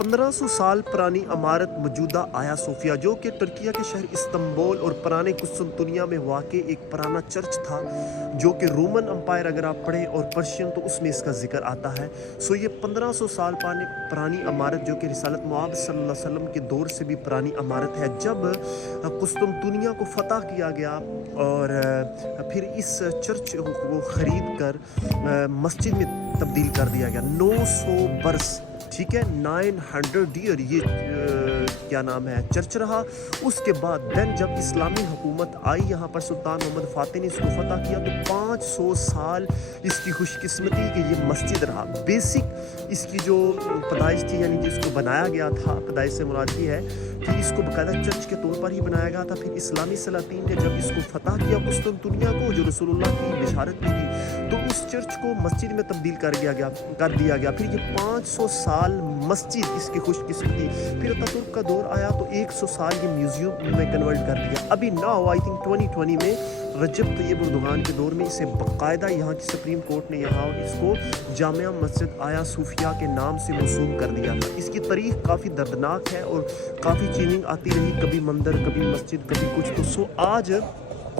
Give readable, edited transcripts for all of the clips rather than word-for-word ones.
1500 سال پرانی عمارت موجودہ آیا صوفیہ جو کہ ترکیہ کے شہر استنبول اور پرانے قسطنطنیہ میں واقع ایک پرانا چرچ تھا جو کہ رومن امپائر اگر آپ پڑھیں اور پرشین تو اس میں اس کا ذکر آتا ہے. یہ 1500 سال پرانی عمارت جو کہ رسالت مآب صلی اللہ علیہ وسلم کے دور سے بھی پرانی عمارت ہے. جب قسطنطنیہ کو فتح کیا گیا اور پھر اس چرچ کو خرید کر مسجد میں تبدیل کر دیا گیا. 900 برس، ٹھیک ہے، 900 ایئر یہ کیا نام ہے چرچ رہا. اس کے بعد دین جب اسلامی حکومت آئی یہاں پر سلطان محمد فاتح نے اس کو فتح کیا تو 500 سال اس کی خوش قسمتی کہ یہ مسجد رہا. بیسک اس کی جو پیدائش تھی یعنی کہ اس کو بنایا گیا تھا، پیدائش سے مراد یہ ہے کہ اس کو باقاعدہ چرچ کے طور پر ہی بنایا گیا تھا. پھر اسلامی سلاطین نے جب اس کو فتح کیا قسطنطنیہ کو جو رسول اللہ کی بشارت بھی تھی تو اس چرچ کو مسجد میں تبدیل کر دیا گیا. پھر یہ 500 سال مسجد اس کی خوش قسمتی. پھر اتاترک کا دور آیا تو 100 سال یہ میوزیم میں کنورٹ کر دیا. ابھی ناؤ آئی تھنک 2020 میں رجب طیب اردوغان کے دور میں اسے باقاعدہ یہاں کی سپریم کورٹ نے یہاں اس کو جامعہ مسجد آیا صوفیہ کے نام سے موسوم کر دیا تھا. اس کی تاریخ کافی دردناک ہے اور کافی چینجنگ آتی رہی، کبھی مندر کبھی مسجد کبھی کچھ. تو آج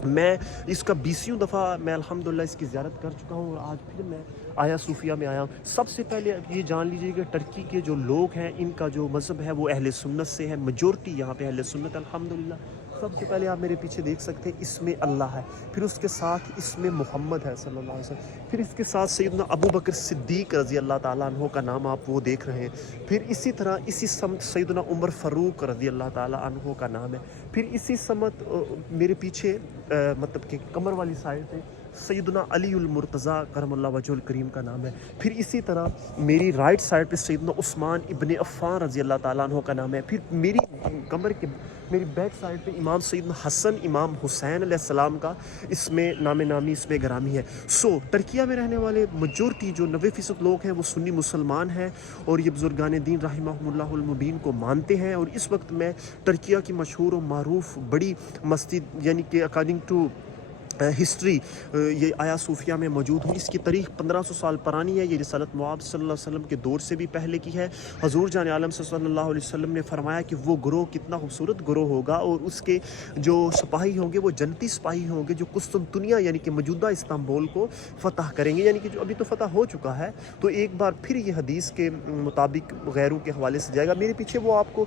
میں اس کا 20ویں دفعہ میں الحمدللہ اس کی زیارت کر چکا ہوں اور آج پھر میں آیا صوفیہ میں آیا ہوں. سب سے پہلے یہ جان لیجئے کہ ٹرکی کے جو لوگ ہیں ان کا جو مذہب ہے وہ اہل سنت سے ہے. میجورٹی یہاں پہ اہل سنت الحمدللہ. سب سے پہلے آپ میرے پیچھے دیکھ سکتے ہیں اس میں اللہ ہے، پھر اس کے ساتھ اس میں محمد ہے صلی اللہ علیہ وسلم، پھر اس کے ساتھ سیدنا ابو بکر صدیق رضی اللہ تعالیٰ عنہ کا نام آپ وہ دیکھ رہے ہیں. پھر اسی طرح اسی سمت سیدنا عمر فاروق رضی اللہ تعالیٰ عنہ کا نام ہے. پھر اسی سمت میرے پیچھے مطلب کہ کمر والی سائڈ پہ سیدنا علی المرتضیٰ کرم اللہ وجہ الکریم کا نام ہے. پھر اسی طرح میری رائٹ سائڈ پہ سیدنا عثمان ابن عفان رضی اللہ تعالیٰ عنہ کا نام ہے. پھر میری کمر کے میری بیک سائڈ پہ امام سیدنا حسن امام حسین علیہ السلام کا اس میں نام نامی اس میں گرامی ہے. ترکیہ میں رہنے والے میجورٹی جو 90% لوگ ہیں وہ سنی مسلمان ہیں اور یہ بزرگان دین رحمہم اللہ المبین کو مانتے ہیں. اور اس وقت میں ترکیہ کی مشہور و معروف بڑی مسجد یعنی کہ اکارڈنگ ٹو ہسٹری یہ آیا صوفیہ میں موجود ہوں. اس کی تاریخ 1500 سال پرانی ہے. یہ رسالت مآب صلی اللہ علیہ وسلم کے دور سے بھی پہلے کی ہے. حضور جان عالم صلی اللہ علیہ وسلم نے فرمایا کہ وہ گروہ کتنا خوبصورت گروہ ہوگا اور اس کے جو سپاہی ہوں گے وہ جنتی سپاہی ہوں گے جو قسطنطنیہ یعنی کہ موجودہ استنبول کو فتح کریں گے، یعنی کہ جو ابھی تو فتح ہو چکا ہے تو ایک بار پھر یہ حدیث کے مطابق غیروں کے حوالے سے جائے گا. میرے پیچھے وہ آپ کو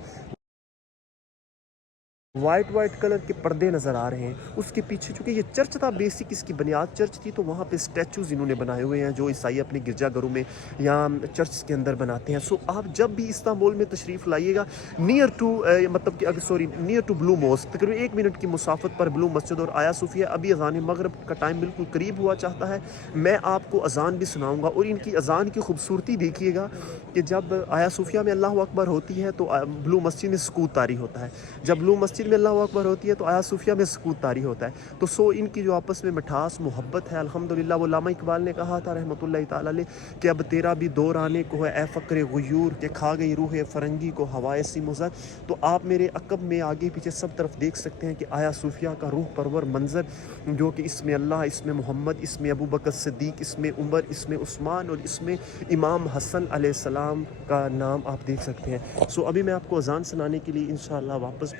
وائٹ کلر کے پردے نظر آ رہے ہیں. اس کے پیچھے چونکہ یہ چرچ تھا، بیسک اس کی بنیاد چرچ تھی تو وہاں پہ اسٹیچوز انہوں نے بنائے ہوئے ہیں جو عیسائی اپنے گرجا گھروں میں یا چرچ کے اندر بناتے ہیں. آپ جب بھی استنبول میں تشریف لائیے گا نیئر ٹو بلو موسک تقریباً 1 منٹ کی مسافت پر بلو مسجد اور آیا صوفیہ. ابھی اذان مغرب کا ٹائم بالکل قریب ہوا چاہتا ہے. میں آپ کو اذان بھی سناؤں گا اور ان کی اذان کی خوبصورتی دیکھیے گا کہ جب آیا صوفیہ میں اللہ اکبر ہوتی ہے تو بلو مسجد میں سکوت طاری ہوتا ہے، جب بلو مسجد میں اللہ اکبر ہوتی ہے تو آیا صوفیہ میں سکوت طاری ہوتا ہے. تو ان کی جو آپس میں مٹھاس محبت ہے الحمدللہ. وہ علامہ اقبال نے کہا تھا رحمۃ اللہ تعالی علیہ کہ اب تیرا بھی دور آنے کو ہے اے فقر غیور کہ کھا گئی روح فرنگی کو ہوائے سی مزر. تو آپ میرے عقب میں آگے پیچھے سب طرف دیکھ سکتے ہیں کہ آیا صوفیہ کا روح پرور منظر جو کہ اس میں اللہ، اس میں محمد، اس میں ابو بکر صدیق، اس میں عمر، اس میں عثمان اور اس میں امام حسن علیہ السلام کا نام آپ دیکھ سکتے ہیں. ابھی میں آپ کو اذان سنانے کے لیے انشاءاللہ واپس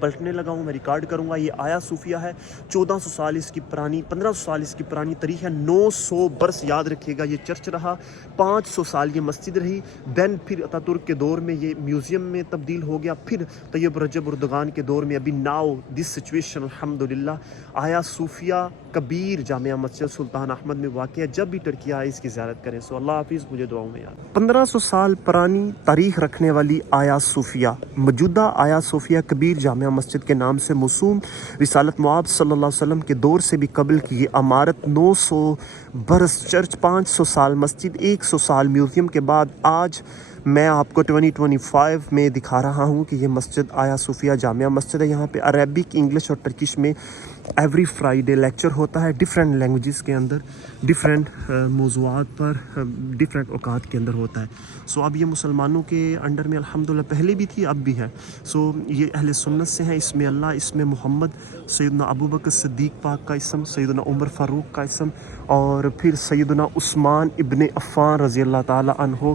پلٹنے لگا ہوں. میں ریکارڈ کروں گا. یہ آیا صوفیہ ہے، 1400 سال اس کی پرانی، 1500 سال اس کی پرانی تاریخ ہے. 900 برس یاد رکھیے گا یہ چرچ رہا، 500 سال یہ مسجد رہی. دین پھر اتاترک کے دور میں یہ میوزیم میں تبدیل ہو گیا. پھر طیب رجب اردوغان کے دور میں ابھی ناؤ دس سچویشن الحمدللہ آیا صوفیہ کبیر جامعہ مسجد سلطان احمد میں واقع ہے. جب بھی ترکیہ آئے اس کی زیارت کریں. اللہ حافظ، مجھے دعاؤں میں یاد. 1500 سال پرانی تاریخ رکھنے والی آیا صوفیہ موجودہ آیا صوفیہ کبیر جامعہ مسجد کے نام سے موسوم رسالت مآب صلی اللہ علیہ وسلم کے دور سے بھی قبل کی یہ عمارت 900 برس چرچ، 500 سال مسجد، 100 سال میوزیم کے بعد آج میں آپ کو 2025 میں دکھا رہا ہوں کہ یہ مسجد آیا صوفیہ جامعہ مسجد ہے. یہاں پہ عربک، انگلش اور ترکش میں ایوری فرائیڈے لیکچر ہوتا ہے ڈیفرنٹ لینگویجز کے اندر، ڈیفرنٹ موضوعات پر ڈیفرنٹ اوقات کے اندر ہوتا ہے. اب یہ مسلمانوں کے انڈر میں الحمدللہ پہلے بھی تھی اب بھی ہے. یہ اہل سنت سے ہیں. اس میں اللہ، اس میں محمد، سیدنا ابو بکر صدیق پاک کا اسم، سیدنا عمر فاروق کا اسم اور پھر سیدنا عثمان ابن عفان رضی اللہ تعالی عنہ